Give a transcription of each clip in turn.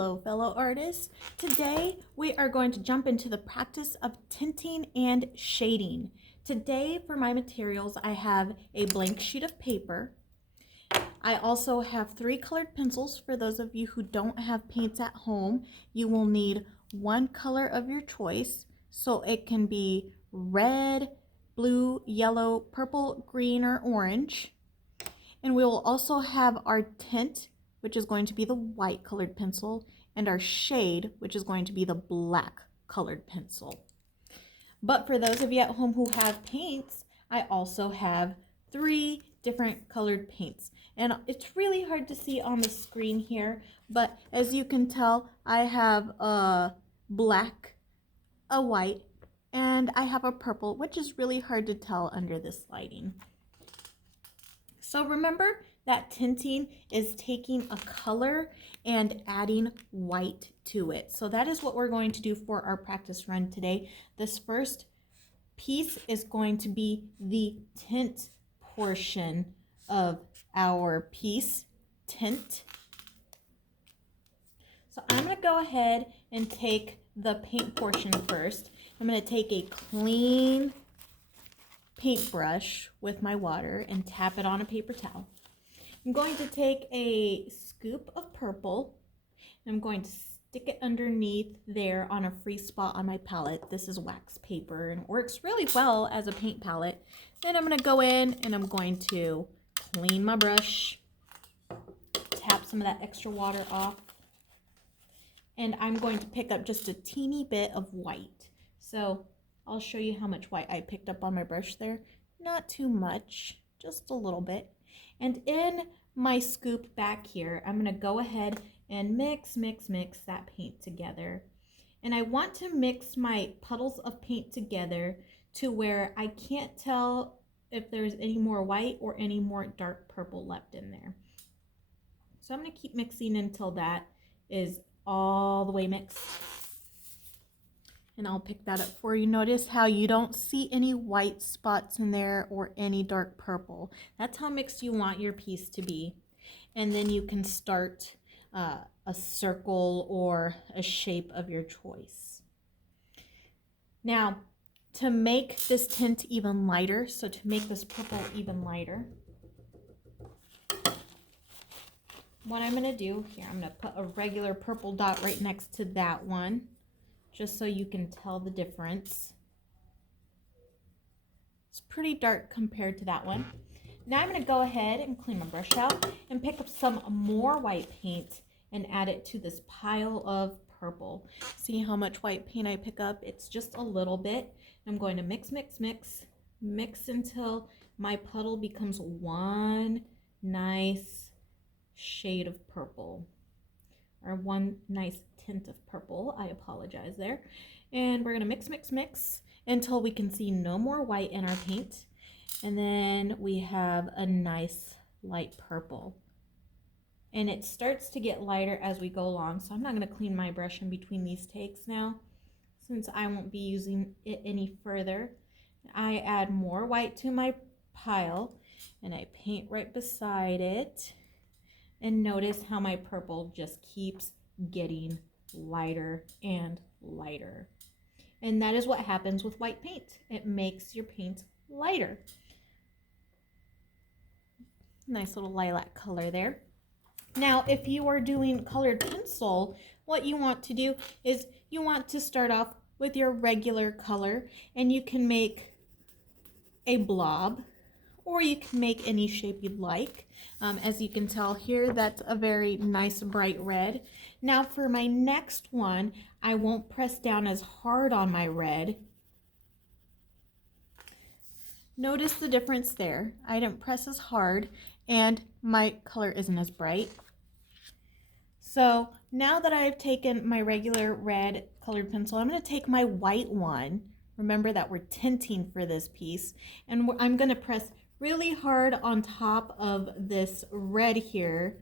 Hello, fellow artists. Today we are going to jump into the practice of tinting and shading. Today for my materials I have a blank sheet of paper. I also have 3 colored pencils. For those of you who don't have paints at home, you will need one color of your choice. So it can be red, blue, yellow, purple, green, or orange. And we will also have our tint, which is going to be the white colored pencil, and our shade, which is going to be the black colored pencil. But for those of you at home who have paints, I also have 3 different colored paints. And it's really hard to see on the screen here, but as you can tell, I have a black, a white, and I have a purple, which is really hard to tell under this lighting. So remember that tinting is taking a color and adding white to it. So that is what we're going to do for our practice run today. This first piece is going to be the tint portion of our piece, tint. So I'm going to go ahead and take the paint portion first. I'm going to take a clean paintbrush with my water and tap it on a paper towel. I'm going to take a scoop of purple and I'm going to stick it underneath there on a free spot on my palette. This is wax paper and it works really well as a paint palette. Then I'm going to go in and I'm going to clean my brush, tap some of that extra water off, and I'm going to pick up just a teeny bit of white. So I'll show you how much white I picked up on my brush there. Not too much, just a little bit. And in my scoop back here, I'm going to go ahead and mix that paint together. And I want to mix my puddles of paint together to where I can't tell if there's any more white or any more dark purple left in there. So I'm going to keep mixing until that is all the way mixed. And I'll pick that up for you. Notice how you don't see any white spots in there or any dark purple. That's how mixed you want your piece to be. And then you can start a circle or a shape of your choice. Now, to make this tint even lighter, so to make this purple even lighter, what I'm going to do here, I'm going to put a regular purple dot right next to that one, just so you can tell the difference. It's pretty dark compared to that one. Now I'm going to go ahead and clean my brush out and pick up some more white paint and add it to this pile of purple. See how much white paint I pick up? It's just a little bit. I'm going to mix until my puddle becomes one nice shade of purple, or one nice tint of purple. I apologize there. And we're going to mix until we can see no more white in our paint. And then we have a nice light purple. And it starts to get lighter as we go along. So I'm not going to clean my brush in between these takes now, since I won't be using it any further. I add more white to my pile and I paint right beside it. And notice how my purple just keeps getting lighter and lighter. And that is what happens with white paint. It makes your paint lighter. Nice little lilac color there. Now, if you are doing colored pencil, what you want to do is you want to start off with your regular color, and you can make a blob, or you can make any shape you'd like. As you can tell here, that's a very nice bright red. Now for my next one, I won't press down as hard on my red. Notice the difference there. I didn't press as hard and my color isn't as bright. So now that I've taken my regular red colored pencil, I'm going to take my white one. Remember that we're tinting for this piece, and I'm going to press really hard on top of this red here.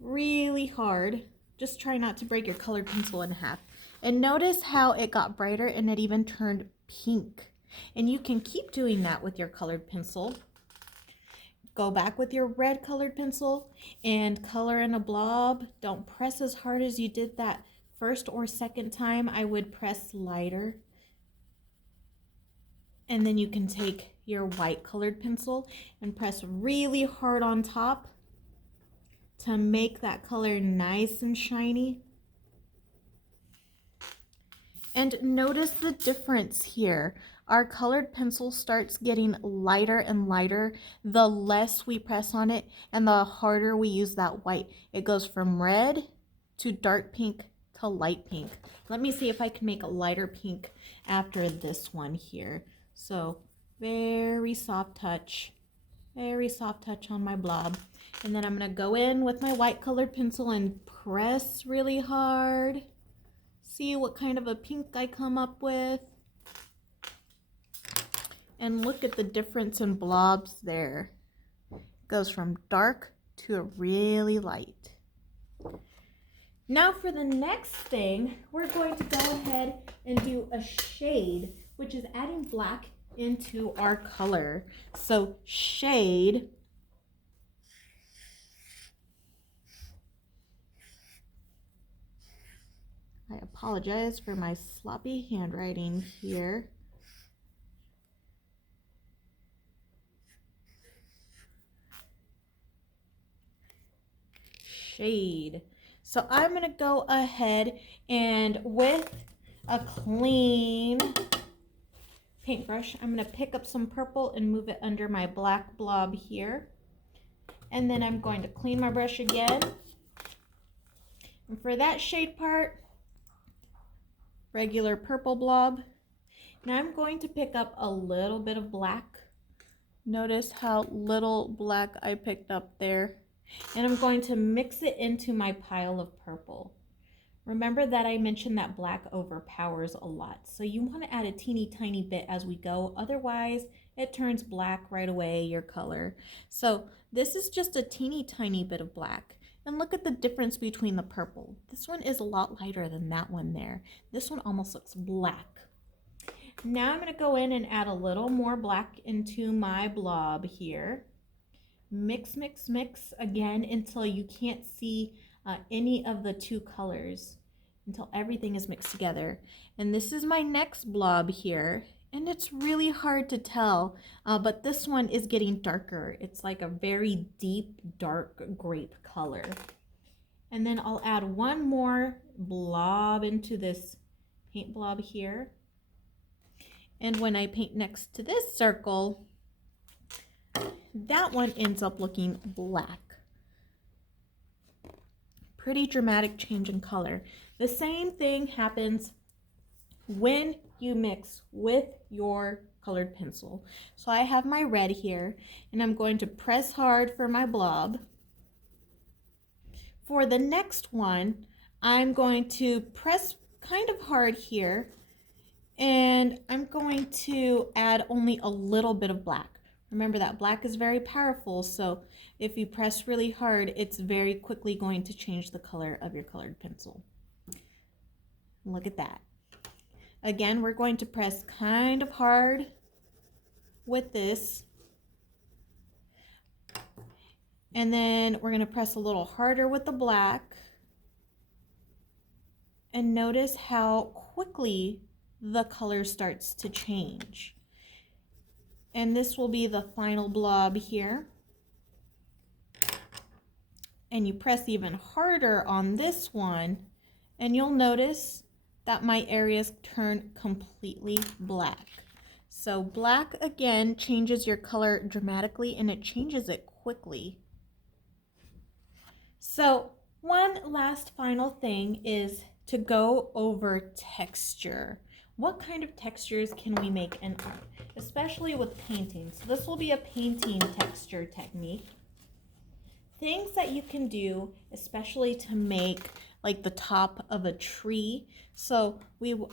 Really hard. Just try not to break your colored pencil in half. And notice how it got brighter and it even turned pink. And you can keep doing that with your colored pencil. Go back with your red colored pencil and color in a blob. Don't press as hard as you did that first or second time. I would press lighter. And then you can take your white colored pencil and press really hard on top to make that color nice and shiny. And notice the difference here. Our colored pencil starts getting lighter and lighter the less we press on it and the harder we use that white. It goes from red to dark pink to light pink. Let me see if I can make a lighter pink after this one here. So very soft touch on my blob. And then I'm gonna go in with my white colored pencil and press really hard. See what kind of a pink I come up with. And look at the difference in blobs there. It goes from dark to a really light. Now for the next thing, we're going to go ahead and do a shade, which is adding black into our color. So shade. I apologize for my sloppy handwriting here. Shade. So I'm going to go ahead and with a clean paintbrush, I'm going to pick up some purple and move it under my black blob here. And then I'm going to clean my brush again. And for that shade part, regular purple blob. Now I'm going to pick up a little bit of black. Notice how little black I picked up there. And I'm going to mix it into my pile of purple. Remember that I mentioned that black overpowers a lot. So you want to add a teeny tiny bit as we go. Otherwise, it turns black right away, your color. So this is just a teeny tiny bit of black. And look at the difference between the purple. This one is a lot lighter than that one there. This one almost looks black. Now I'm going to go in and add a little more black into my blob here. Mix, mix, mix again until you can't see any of the two colors, until everything is mixed together. And this is my next blob here, and it's really hard to tell, but this one is getting darker. It's like a very deep, dark grape color. And then I'll add one more blob into this paint blob here. And when I paint next to this circle, that one ends up looking black. Pretty dramatic change in color. The same thing happens when you mix with your colored pencil. So I have my red here, and I'm going to press hard for my blob. For the next one, I'm going to press kind of hard here, and I'm going to add only a little bit of black. Remember that black is very powerful, so if you press really hard, it's very quickly going to change the color of your colored pencil. Look at that. Again, we're going to press kind of hard with this. And then we're going to press a little harder with the black. And notice how quickly the color starts to change. And this will be the final blob here. And you press even harder on this one, and you'll notice that my areas turn completely black. So black again changes your color dramatically, and it changes it quickly. So one last final thing is to go over texture. What kind of textures can we make in art, especially with painting? So this will be a painting texture technique. Things that you can do, especially to make like the top of a tree. So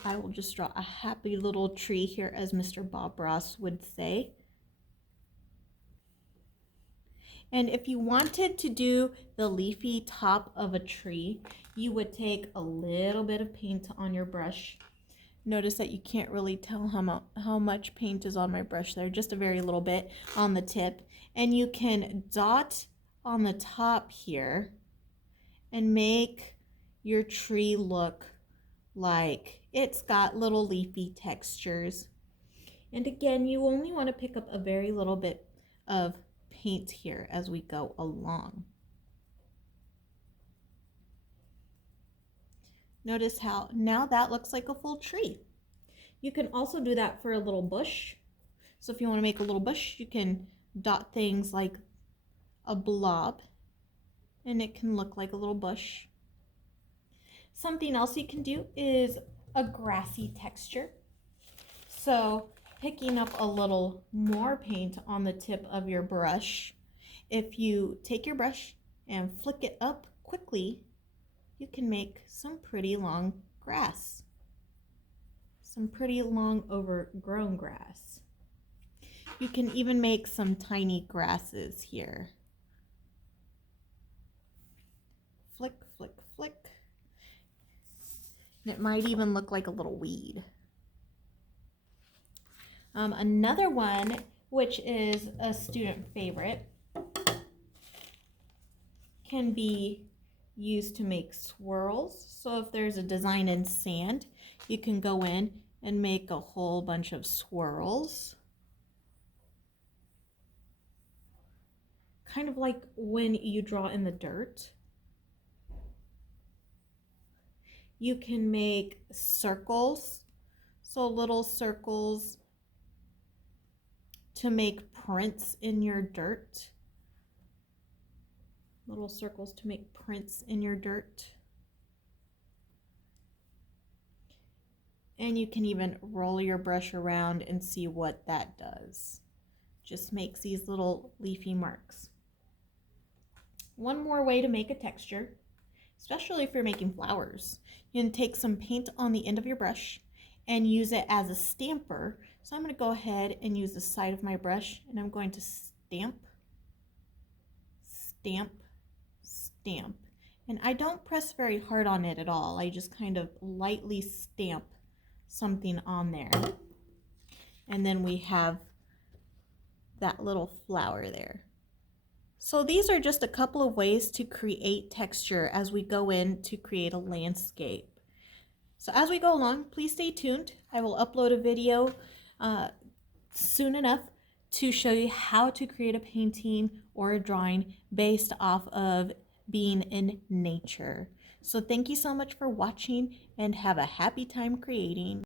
I will just draw a happy little tree here, as Mr. Bob Ross would say. And if you wanted to do the leafy top of a tree, you would take a little bit of paint on your brush. Notice that you can't really tell how much paint is on my brush there, just a very little bit on the tip. And you can dot on the top here and make your tree look like it's got little leafy textures. And again, you only want to pick up a very little bit of paint here as we go along. Notice how now that looks like a full tree. You can also do that for a little bush. So if you want to make a little bush, you can dot things like a blob and it can look like a little bush. Something else you can do is a grassy texture. So picking up a little more paint on the tip of your brush, if you take your brush and flick it up quickly, you can make some pretty long grass, some pretty long overgrown grass. You can even make some tiny grasses here. Flick, flick, flick. And it might even look like a little weed. Another one, which is a student favorite, can be used to make swirls. So if there's a design in sand, you can go in and make a whole bunch of swirls. Kind of like when you draw in the dirt. You can make circles, so little circles to make prints in your dirt. Little circles to make prints in your dirt. And you can even roll your brush around and see what that does. Just makes these little leafy marks. One more way to make a texture, especially if you're making flowers, you can take some paint on the end of your brush and use it as a stamper. So I'm going to go ahead and use the side of my brush and I'm going to stamp, stamp, stamp. And I don't press very hard on it at all. I just kind of lightly stamp something on there. And then we have that little flower there. So these are just a couple of ways to create texture as we go in to create a landscape. So as we go along, please stay tuned. I will upload a video soon enough to show you how to create a painting or a drawing based off of being in nature. So thank you so much for watching and have a happy time creating.